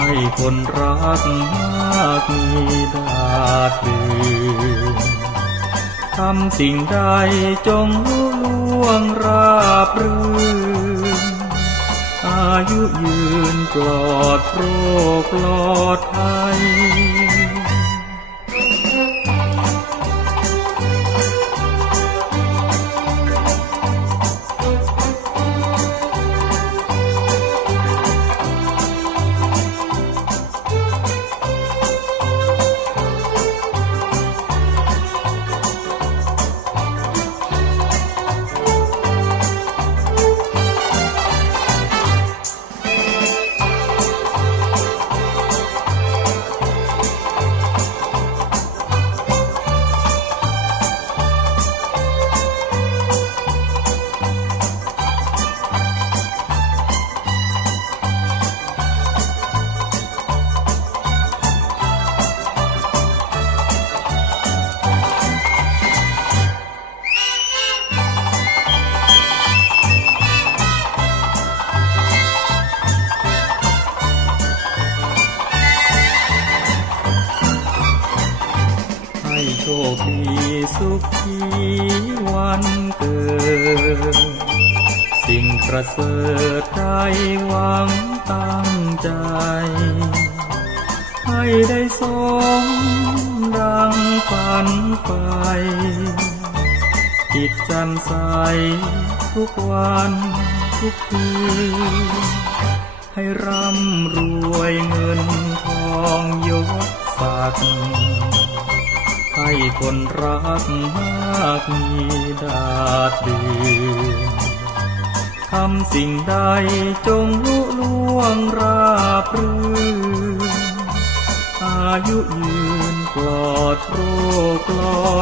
ให้คนรักมากมีดาดดื่มทำสิ่งใดจงลุล่วงรา ให้โชคดีสุขีวันเกิด สิ่งประเสริฐได้หวังตั้งใจ ให้ได้สมดังฝันไฟจิตจ่มใสทุกวันทุกคืนให้ร่ำรวยเงิน คนรักมากมีดาดดืนทำสิ่งใดจงลุล่วงราบรื่นอายุยืนปลอดโรคปลอ